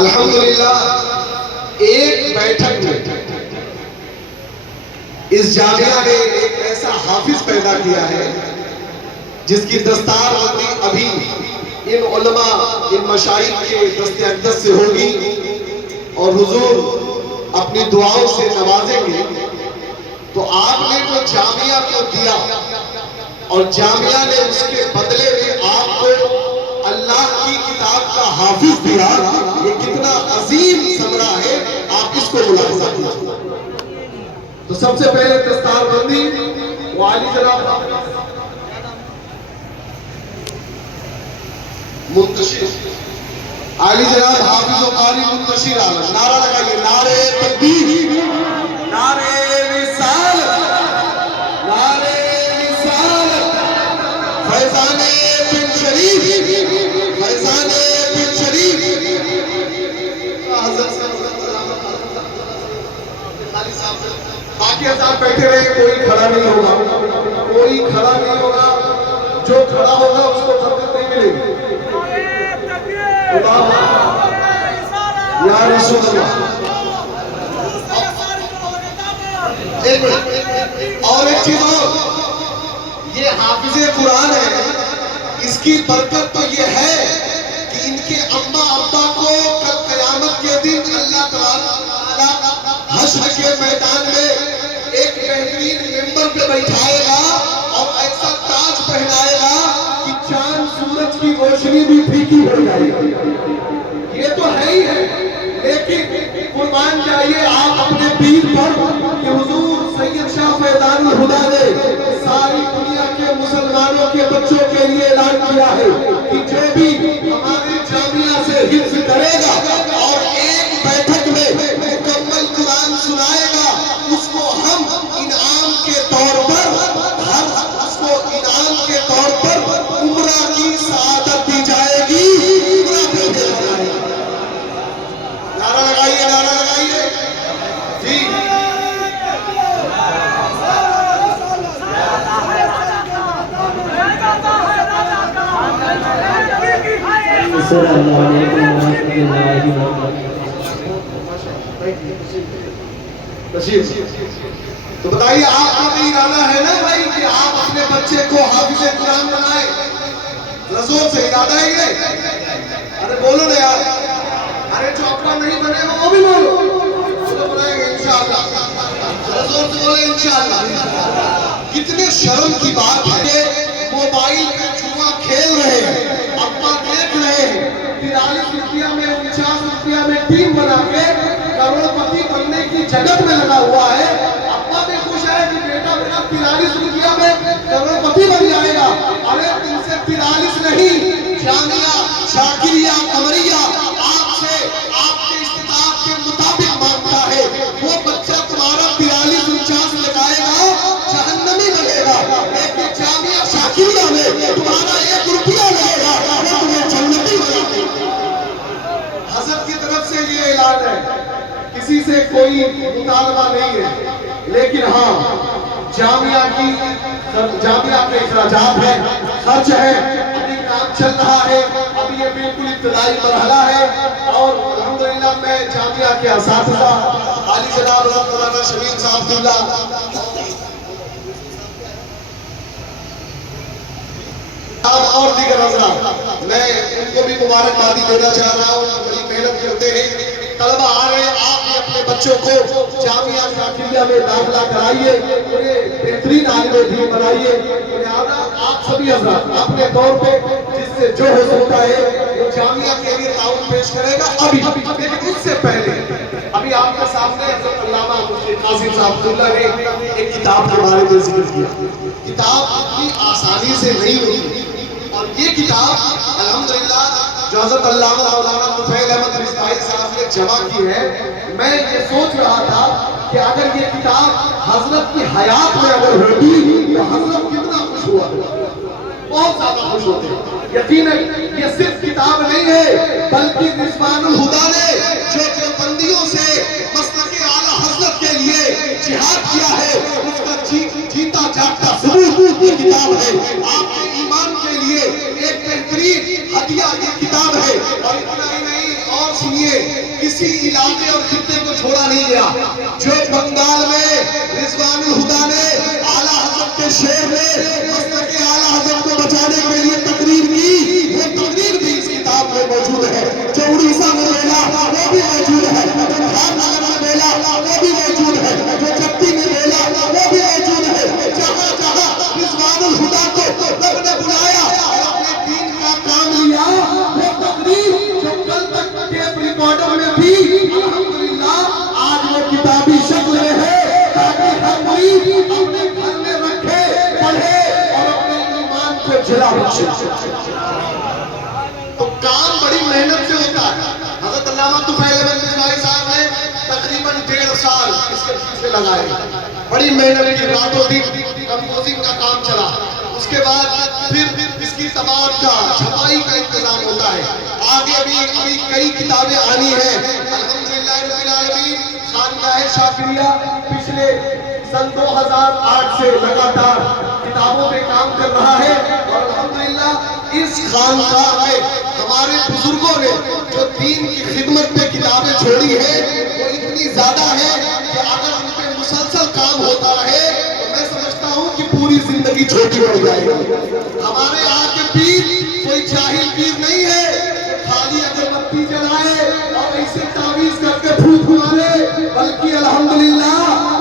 الحمدللہ ایک بیٹھک میں اس جامعہ نے ایک ایسا حافظ پیدا کیا ہے جس کی دستار بندی ابھی ان علماء ان مشائخ کے دست اقدس سے ہوگی اور حضور اپنی دعاؤں سے نوازیں گے. تو آپ نے جو جامعہ کو دیا اور جامعہ نے اس کے بدلے میں آپ کو اللہ کی کتاب کا حافظ دیا, یہ کتنا عظیم ثمرہ ہے, آپ اس کو ملاحظہ کیجیے. تو سب سے پہلے دستار بندی والی جناب منتشر عالی جناب حافظ و قاری منتشر عالم, نعرہ لگائیے, نعرہ تکبیر, نعرہ رسالت, نعرہ رسالت, فیضان بن شریف, فیضان بن شریف. باقی حضرات بیٹھے رہے, کوئی کھڑا نہیں ہوگا, کوئی کھڑا نہیں ہوگا, جو کھڑا ہوگا اس کو برکت نہیں ملے گی. یا رسول اللہ. اور ایک چیز اور, یہ حافظ قرآن ہے, اس کی برکت تو یہ ہے کہ ان کے اماں ابا کو کل قیامت کے دن اللہ تعالیٰ حشر کے میدان میں ایک بہترین ممبر پہ بیٹھائے گا اور ایسا تاج پہنائے گا کہ چاند سورج کی روشنی بھی پھیکی ہو جائے گی. یہ تو ہے ہی ہے, لیکن قربان جائیے آپ اپنے پیر پر کہ حضور سید شاہ فیضان الہدیٰ نے ساری دنیا کے مسلمانوں کے بچوں کے لیے اعلان کیا ہے کہ جو بھی ہمارے جامعہ سے حفظ کرے گا اور ایک بیٹھک میں مکمل قرآن سنائے گا, اس کو ہم انعام کے طور پر اس کو انعام کے طور پر عمرہ کی سعادت دی جائے گی. نعرہ لگائیے, نعرہ لگائیے جی. السلام علیکم ورحمۃ اللہ وبرکاتہ. تو بتائیے آپ کا بھی ارادہ ہے نا بھائی کہ آپ اپنے بچے کو حافظ قرآن بنائیں؟ زور سے ارادہ ہے یہ؟ ارے بولو نا یار, ارے جو آپ کا نہیں بنے گا وہ بھی بولو, وہ بنائیں گے انشاءاللہ. زور سے بولے انشاءاللہ. کتنے شرم کی بات ہے کہ موبائل پہ جوا کھیل رہے ہیں, ابا دیکھ رہے ہیں, 43 روپیہ میں 49 روپیہ میں ٹیم بنا کے کروڑ پتی بننے کی جگت میں لگا ہوا ہے. ابا بھی خوش ہے کہ بیٹا میرا 43 روپیہ میں کروڑ پتی بن جائے گا. ارے تم سے 43 نہیں, جامعہ شاکریہ قمریہ آپ سے آپ کے استطاعت کے مطابق مانگتا ہے. وہ بچہ تمہارا 43 49 لگائے گا جہنمی بنے گا, لیکن جامعہ شاکریہ میں تمہارا 1 روپیہ لگے گا وہ تمہیں جنتی بنا دے گا. حضرت کی طرف سے یہ اعلان ہے, کسی سے کوئی مطالبہ نہیں ہے, لیکن ہاں جامعہ کے اخراجات ہیں, خرچ ہے, ابھی کام چل رہا ہے, ابھی یہ بالکل ابتدائی مرحلہ ہے. اور الحمدللہ میں جامعہ کے اساتذہ عالی جناب حضرت مولانا شمیم صاحب اللہ اور دیگر حضرات, میں ان کو بھی مبارکبادی دینا چاہ رہا ہوں. بڑی محنت کرتے ہیں, طلبہ آ رہے ہیں, آپ بھی اپنے بچوں کو جامعہ شاکریہ میں داخلہ کرائیے, انہیں بہترین عالم دین بنائیے. لہذا آپ سبھی حضرات اپنے طور پہ جس سے جو ہو سکتا ہے وہ جامعہ کے لیے تعاون پیش کرے گا. ابھی لیکن اس سے پہلے ابھی آپ کے سامنے حضرت علامہ مفتی قاسم صاحب اللہ نے ایک کتاب کے بارے میں ذکر کیا. کتاب اتنی آسانی سے نہیں ہوتی, اور یہ کتاب الحمدللہ جو حضرت علامہ مولانا مفیل احمد مصباحی صاحب نے جمع کی ہے, میں یہ سوچ رہا تھا کہ اگر یہ کتاب حضرت کی حیات میں اگر ہوتی تو حضرت کتنا خوش ہوا, بہت زیادہ خوش ہوتے. یقیناً یہ صرف کتاب نہیں ہے بلکہ رضوان الہدیٰ نے جو دیوبندیوں سے مسلک اعلیٰ حضرت کے لیے جہاد کیا ہے, اس کا جیتا جاگتا ثبوت یہ کتاب ہے. آپ کے ایمان کے لیے ایک بہترین ہدیہ یہ کتاب ہے. اور اتنا ہی نہیں, اور سنیے, کسی علاقے اور خطے کو چھوڑا نہیں گیا. جو بنگال میں رضوان الہدا نے اعلیٰ حضرت کے شعر میں مسلک اعلیٰ حضرت کو بچانے کے لیے تقریر کی، وہ تقریر بھی اس کتاب میں موجود ہے. جو اڑیسہ میں میلہ وہ بھی موجود ہے، جو دھان نگر میں میلہ وہ بھی موجود ہے، جو چپٹی میں میلہ وہ بھی موجود ہے. جہاں جہاں رضوان الہدا کو رب نے بلایا اور اپنے دین کا کام لیا، وہ تقریر جو کل تک ٹیپ ریکارڈر میں تھی، الحمدللہ آج وہ کتابی شکل میں ہے، تاکہ ہر مرید اپنے گھر میں رکھے، پڑھے اور اپنے ایمان کو جلا بخشے. تو کام بڑی محنت سے ہوتا ہے. حضرت علامہ طفیل احمد مصباحی صاحب نے تقریباً 1.5 سال اس کے پیچھے لگائے، بڑی محنت کی، راتوں دن کمپوزنگ کا کام چلا. اس کے بعد پھر اس کی طباعت کا، چھپائی کا انتظام ہوتا ہے. آگے بھی کئی کتابیں آنی ہیں. الحمدللہ رب العالمین خانقاہ شافعیہ پچھلے سن 2008 سے لگاتار کتابوں پہ کام کر رہا ہے، اور الحمدللہ اس خانقاہ میں ہمارے بزرگوں نے جو دین کی خدمت پہ کتابیں چھوڑی ہیں وہ اتنی زیادہ ہے کہ اگر ان پہ مسلسل کام ہوتا رہے تو میں سمجھتا ہوں کہ پوری زندگی چھوٹی پڑ جائے گی. ہمارے یہاں کے پیر کوئی جاہل پیر نہیں ہے خالی اگربتی جلائے اور ایسے تعویذ کر کے پھونک مارے، بلکہ الحمدللہ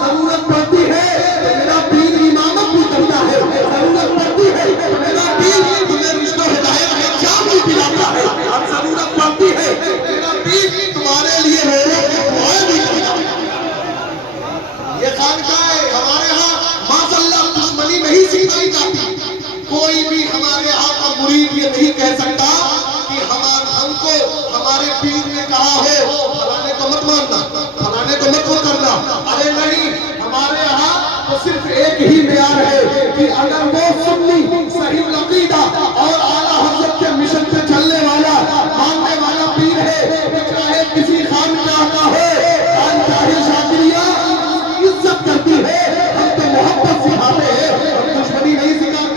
ضرورت پڑتی ہے تو میرا پیر امامت بھی کرتا ہے، ضرورت پڑتی ہے تو میرا پیر تمہیں رشتہ ہدایت میں جام بھی پلاتا ہے، اور ضرورت پڑتی ہے میرا پیر تمہارے لیے روزوں کی دعائیں بھی کرتا ہے. یہ خانقاہ ہے ہمارے ہاں ماشاءاللہ دشمنی نہیں سکھائی جاتی. کوئی بھی ہمارے یہاں کا مرید یہ نہیں کہہ سکتا کہ ہم کو ہمارے پیر نے کہا ہو فلانے کو مت ماننا، فلانے کو مت وہ کرنا. ارے نہیں، ہمارے یہاں تو صرف ایک ہی معیار ہے کہ اگر وہ سنی صحیح العقیدہ اور اعلیٰ حضرت کے مشن پہ چلنے والا ماننے والا پیر ہے، چاہے کسی خانقاہ کا ہو، خانقاہ شاذلیہ عزت کرتی ہے. ہم تو محبت سکھاتے ہیں، ہم دشمنی نہیں سکھاتے.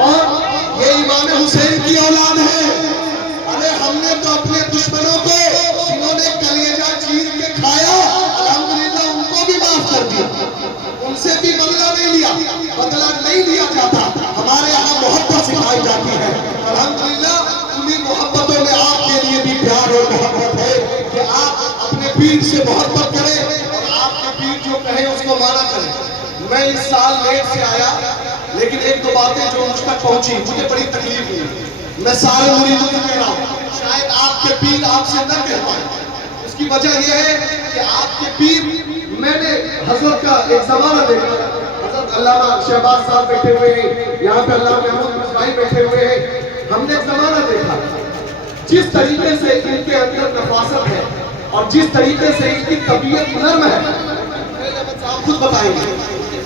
اور یہ امام حسین کی اولاد ہے. ارے ہم نے تو اپنے دشمنوں کو جنہوں نے کلیجہ چیر کے کھایا الحمدللہ ان کو بھی معاف کر دیا، ان سے بھی بدلہ نہیں لیا، بدلہ نہیں لیا جاتا. ہمارے یہاں محبت سکھائی جاتی ہے. الحمدللہ انہی محبتوں میں آپ کے لیے بھی پیار اور محبت ہے کہ آپ اپنے پیر سے محبت کریں اور آپ کے پیر جو کہیں اس کو مانا کریں. میں اس سال لیٹ سے آیا لیکن ایک دو باتیں جو مجھ تک پہنچی مجھے بڑی تکلیف ہوئی. میں سارے مریدوں سے کہہ رہا ہوں، شاید آپ کے پیر آپ سے نہ کہہ پائے. اس کی وجہ یہ ہے کہ آپ کے پیر، میں نے حضرت کا ایک زمانہ دیکھا. حضرت علامہ شہباز صاحب بیٹھے ہوئے ہیں، یہاں پہ علامہ محمود مصباحی بیٹھے ہوئے ہیں. ہم نے ایک زمانہ دیکھا جس طریقے سے ان کے اندر نفاست ہے اور جس طریقے سے ان کی طبیعت نرم ہے. آپ خود بتائیں گے،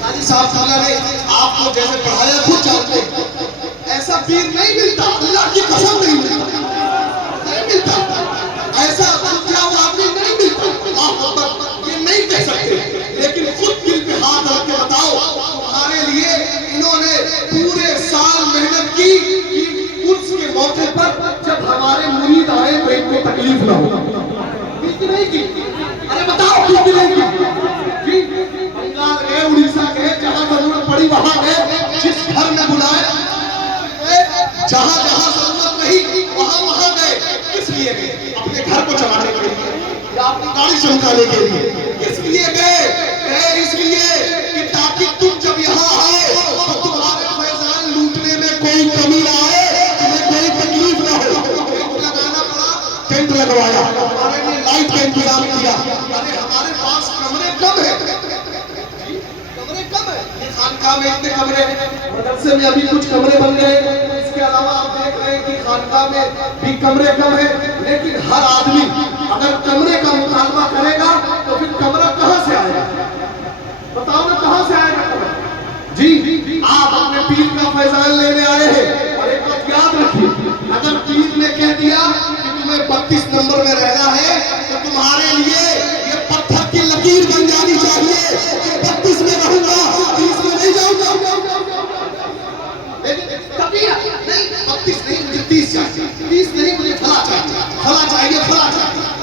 قاضی صاحب تعالیٰ نے آپ کو جیسے پڑھایا خود جانتے ہیں. ایسا پیر نہیں ملتا، اللہ کی قسم نہیں ملتا، نہیں ملتا. ایسا کیا وہ آدمی نہیں ملتا. اللہ اکبر یہ نہیں کہہ سکتے، لیکن خود دل پہ ہاتھ رکھ کے بتاؤ تمہارے لیے انہوں نے پورے سال محنت کی کہ عرس کے موقع پر جب ہمارے مرید آئے تو ان کو تکلیف نہ ہو. کی نہیں کی؟ ارے بتاؤ کی نہیں کی؟ جی بنگال گئے، اڑیسہ گئے، جہاں ضرورت پڑی وہاں گئے. جس گھر میں بلائے، جہاں جہاں ضرورت نہیں وہاں گئے. کس لیے گئے؟ اپنے گھر کو چلانے کے لیے یا اپنی گاڑی چمکانے کے لیے. کس لیے گئے؟ اس لیے کہ تاکہ تم جب یہاں آؤ تو تمہارے فیضان لوٹنے میں کوئی کمی نہ آئے، تمہیں کوئی تکلیف نہ ہو. ٹینٹ لگانا پڑا، ٹینٹ لگوایا، ہمارے لیے لائٹ کا انتظام کیا. ارے ہمارے پاس کمرے کم ہیں، کمرے کم ہیں. یہ خانقاہ میں اتنے کمرے ہیں، مدرسے میں ابھی کچھ کمرے بن گئے. اس کے علاوہ آپ دیکھ رہے ہیں کہ خانقاہ میں بھی کمرے کم ہیں. لیکن ہر آدمی اگر کمرے کا مطالبہ کرے گا تو پھر کمرہ کہاں سے آئے گا؟ بتاؤ نا کہاں سے آئے گا کمرہ؟ جی آپ اپنے پیر کا فیضان لینے آئے ہیں، اور ایک بات یاد رکھیے، اگر پیر نے کہہ دیا کہ تمہیں 32 نمبر میں رہنا ہے تو تمہارے لیے یہ پتھر کی لکیر بن جانی چاہیے کہ 32 میں رہوں گا، 30 میں نہیں جاؤں گا. لیکن نہیں 32 نہیں، مجھے 30 چاہیے، 30 نہیں مجھے فلاں چاہیے، فلاں چاہیے، فلاں چاہیے.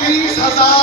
20,000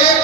1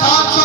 700